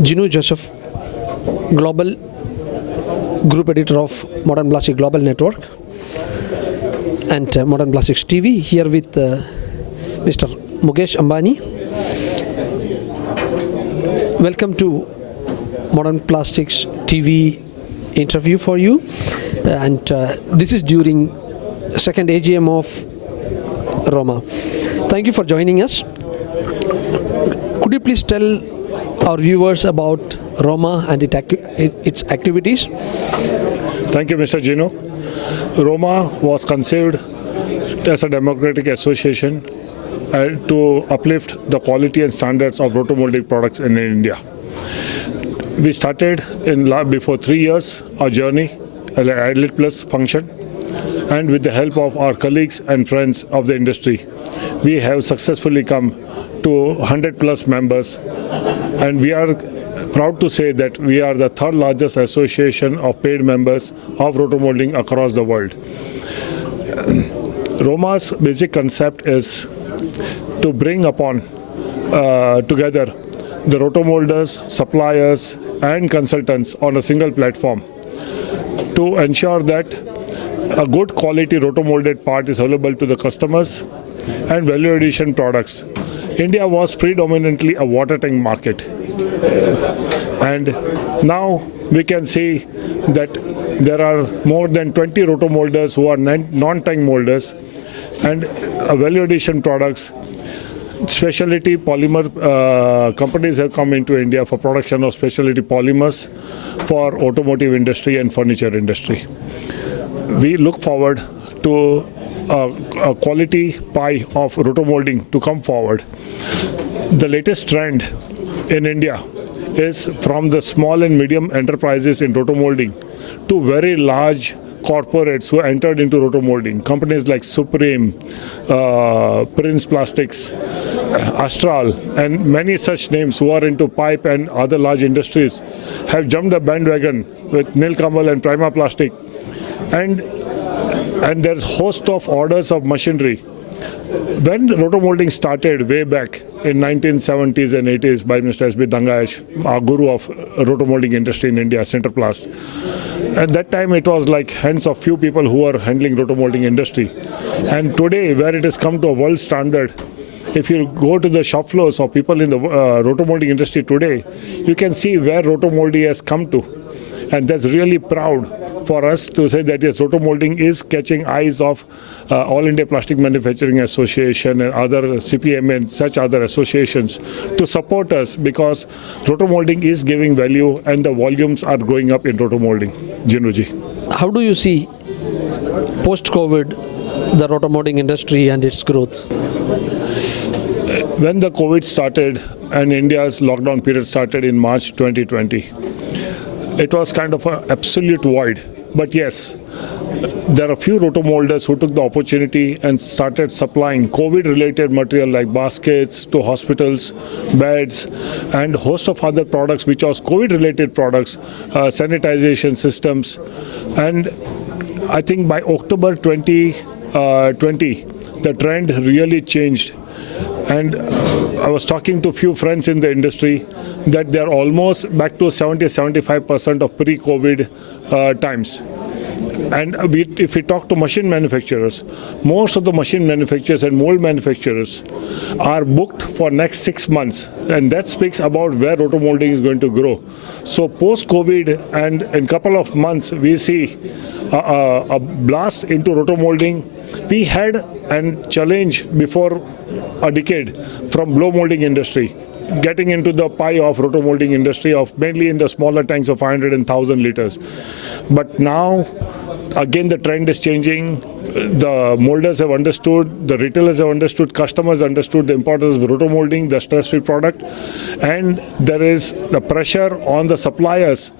Jinu Joseph, Global Group Editor of Modern Plastic Global Network and Modern Plastics TV, here with Mr. Mukesh Ambani. Welcome to Modern Plastics TV interview for you, and this is during second AGM of Roma. Thank you for joining us. Could you please tell our viewers about Roma and its activities? Thank you, Mr. Gino. Roma was conceived as a democratic association to uplift the quality and standards of rotomolding products in India. We started before 3 years our journey, Elite Plus function, and with the help of our colleagues and friends of the industry, we have successfully come to 100 plus members, and we are proud to say that we are the third largest association of paid members of rotomolding across the world. Roma's basic concept is to bring upon together the rotomolders, suppliers and consultants on a single platform to ensure that a good quality rotomolded part is available to the customers and value addition products. India was predominantly a water tank market, and now we can see that there are more than 20 rotomolders who are non-tank molders, and value addition products. Specialty polymer companies have come into India for production of specialty polymers for automotive industry and furniture industry. We look forward to a quality pie of rotomolding to come forward. The latest trend in India is from the small and medium enterprises in rotomolding to very large corporates who entered into rotomolding. Companies like Supreme, Prince Plastics, Astral, and many such names who are into pipe and other large industries have jumped the bandwagon with Nilkamal and Prima Plastic. And there's a host of orders of machinery. When rotomolding started way back in 1970s and 80s by Mr. S.B. Dangayesh, our guru of rotomolding industry in India, Centerplast, at that time it was like hands of few people who were handling rotomolding industry. And today, where it has come to a world standard, if you go to the shop floors of people in the rotomolding industry today, you can see where rotomolding has come to. And that's really proud for us to say that yes, rotomolding is catching eyes of All India Plastic Manufacturing Association and other CPM and such other associations to support us, because rotomolding is giving value and the volumes are going up in rotomolding. Jinuji. How do you see post-COVID the rotomolding industry and its growth? When the COVID started and India's lockdown period started in March 2020, it was kind of an absolute void. But yes, there are a few rotomolders who took the opportunity and started supplying COVID-related material like baskets to hospitals, beds, and a host of other products which was COVID-related products, sanitization systems. And I think by October 2020, the trend really changed. And I was talking to a few friends in the industry that they're almost back to 70-75% of pre-COVID times. And if we talk to machine manufacturers, most of the machine manufacturers and mold manufacturers are booked for next 6 months. And that speaks about where rotomolding is going to grow. So post-COVID and in a couple of months, we see a blast into rotomolding. We had a challenge before a decade from blow molding industry, getting into the pie of rotomolding industry of mainly in the smaller tanks of 500 and 1,000 liters. But now, again, the trend is changing. The molders have understood, the retailers have understood, customers understood the importance of rotomolding, the stress-free product, and there is the pressure on the suppliers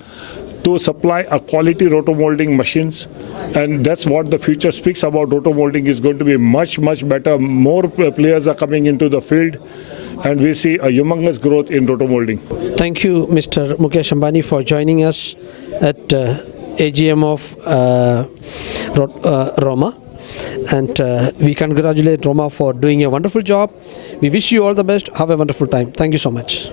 to supply a quality rotomolding machines, and that's what the future speaks about. Rotomolding is going to be much, much better. More players are coming into the field, and we see a humongous growth in rotomolding. Thank you, Mr. Mukesh Ambani, for joining us at AGM of Roma. And we congratulate Roma for doing a wonderful job. We wish you all the best. Have a wonderful time. Thank you so much.